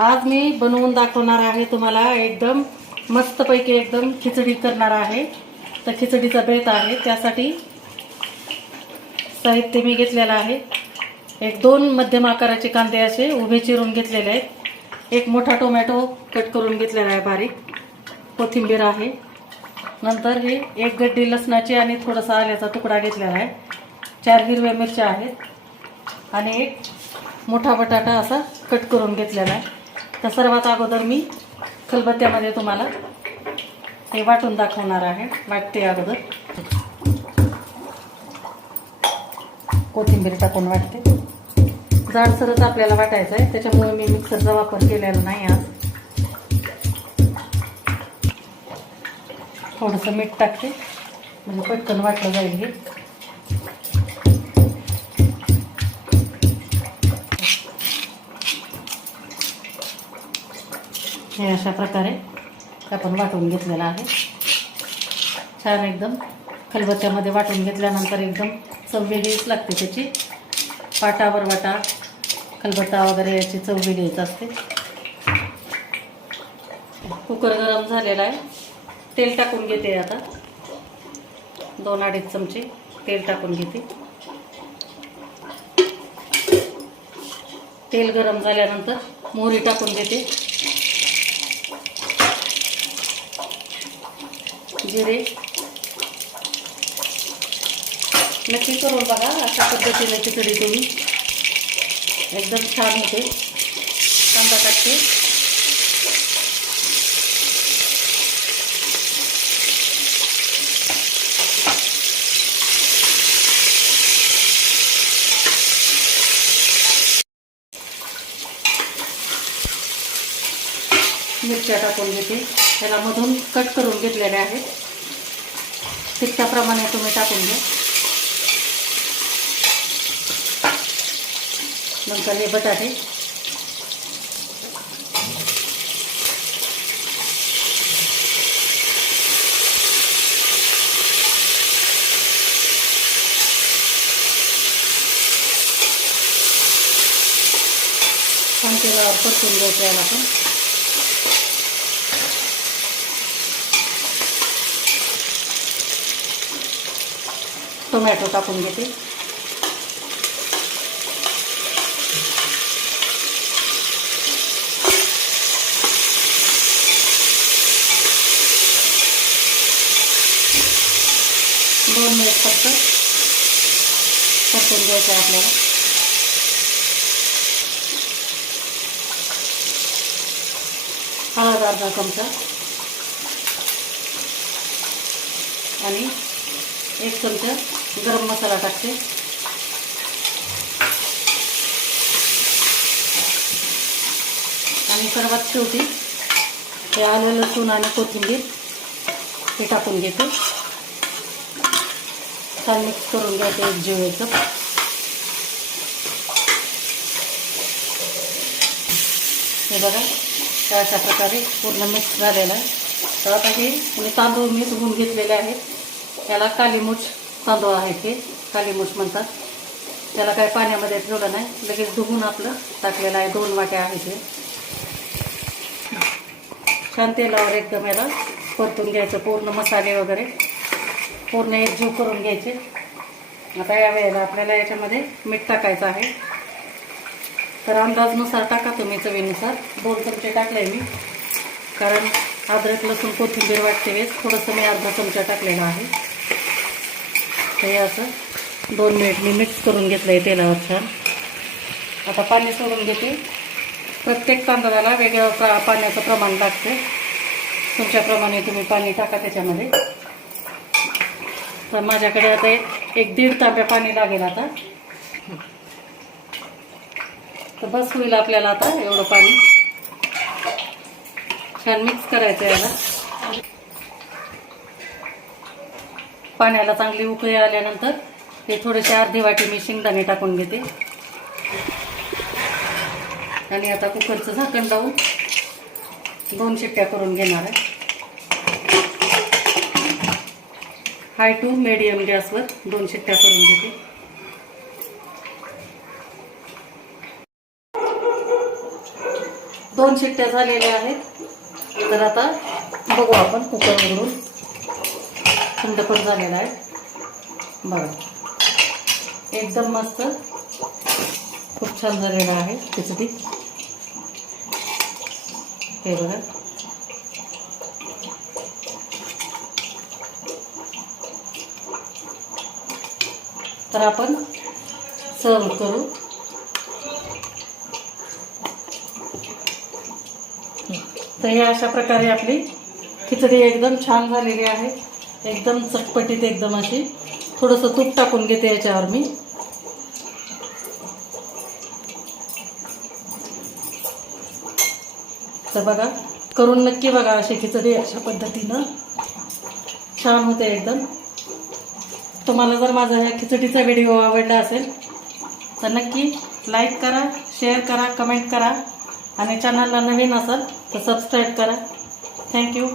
आज मी बनवून दाखवणार आहे तुम्हाला एकदम मस्तपैकी एकदम खिचडी करणार आहे. तर खिचडीचा बेत आहे. त्यासाठी साहित्य मी घेतलेलं आहे. एक दोन मध्यम आकाराचे कांदे असे उभे चिरून घेतलेले आहेत. एक मोठा टोमॅटो कट करून घेतलेला आहे बारीक. कोथिंबीर आहे. नंतर हे एक गड्डी लसणाची आणि थोडासा आल्याचा तुकडा घेतलेला आहे. चार हिरव्या मिरच्या आहेत. आणि एक मोठा बटाटा असा कट करून घेतलेला आहे. तर सर्वात अगोदर मी खलबत्त्यामध्ये तुम्हाला हे वाटून दाखवणार आहे वाटते अगोदर. कोथिंबीर टाकून वाटते. जाडसरच आपल्याला वाटायचं आहे त्याच्यामुळे मी मिक्सरचा वापर केलेला नाही आज. थोडंसं मीठ टाकते. म्हणजे पटकन वाटलं जाईल हे. हे अशा प्रकारे आपण वाटून घेतलेलं आहे. छान एकदम खलबत्त्यामध्ये वाटून घेतल्यानंतर एकदम चव वेगळीच लागते त्याची. पाटावर वाटा खलबत्ता वगैरे याची चव वेगळीच असते. कुकर गरम झालेला आहे. तेल टाकून घेते आता. दोन अडीच चमचे तेल टाकून घेते. तेल गरम झाल्यानंतर मोहरी टाकून घेते जिरे. नक्की करून बघा अशा पद्धतीने खिचडी तुम्ही. एकदम छान होते. कांदा टाकते मिरच्या टाकून घेते. त्याला मधून कट करून घेतलेले आहेत. तितक्याप्रमाणे तुम्ही टाकून घ्या. नंतर हे बटाटे. पण त्याला परतून घ्यायचं आपण. टोमॅटो टाकून घेते. दोन मिनिट फक्त परतून घ्यायचं आहे आपल्याला. हळद अर्धा चमचा. आणि एक चमचा गरम मसाला टाकते. आणि सर्वात शेवटी हे आलं लसूण आणि कोथिंबीर हे टाकून घेते. छान मिक्स करून घ्यायचं एक जीव हे बघा त्या अशा प्रकारे पूर्ण मिक्स झालेलं आहे. तर आता हे मी तांदूळ मी घेतलेले आहेत. याला मूठ तांदूळ आहे ते कालीमुछ म्हणतात. त्याला काय पाण्यामध्ये ठेवलं नाही लगेच धुवून आपलं टाकलेलं आहे दोन वाट्या आहेत ते. छान तेलावर एकदम याला परतून घ्यायचं पूर्ण मसाले वगैरे. पूर्ण एकजीव करून घ्यायचे. आता या वेळेला आपल्याला याच्यामध्ये मीठ टाकायचं आहे. तर अंदाजनुसार टाका तुम्ही चवीनुसार. दोन चमचे टाकले मी. कारण अद्रक लसूण कोथिंबीर वाटते वेळेस. थोडंसं मी अर्धा चमचा टाकलेला आहे. हे असं. दोन मिनिट मी मिक्स करून घेतलं आहे तेलावर छान. आता पाणी सोडून घेते. प्रत्येक तांदळाला वेगळ्या प्रा पाण्याचं प्रमाण लागते. तुमच्याप्रमाणे तुम्ही पाणी टाका त्याच्यामध्ये. तर माझ्याकडे आता एक- एक दीड तांब्या पाणी लागेल आता. तर बस होईल आपल्याला आता एवढं पाणी. छान मिक्स करायचं याला. पाण्याला चांगली उकळी आल्यानंतर हे थोडेसे अर्धी वाटी मी शेंगदाणे टाकून घेते. आणि आता कुकरचं झाकण लावून दोन शिट्ट्या करून घेणार आहे. हाय टू मिडियम गॅसवर दोन शिट्ट्या करून घेते. दोन शिट्ट्या झालेल्या आहेत. तर आता बघू आपण कुकर उघडून. थंड पण झालेला आहे. बरं एकदम मस्त. खूप छान झालेलं आहे खिचडी हे बघा. तर आपण सर्व करू. तर हे अशा प्रकारे आपली खिचडी एकदम छान झालेली आहे. एकदम चटपटीत एकदम अशी. थोडंसं तूप टाकून घेते याच्यावर मी. तर बघा करून नक्की बघा अशी खिचडी अशा पद्धतीनं. छान होते एकदम. तुम्हाला जर माझा ह्या खिचडीचा व्हिडिओ आवडला असेल तर नक्की लाईक करा शेअर करा कमेंट करा. आणि चॅनलला नवीन असाल तर सबस्क्राईब करा. थँक्यू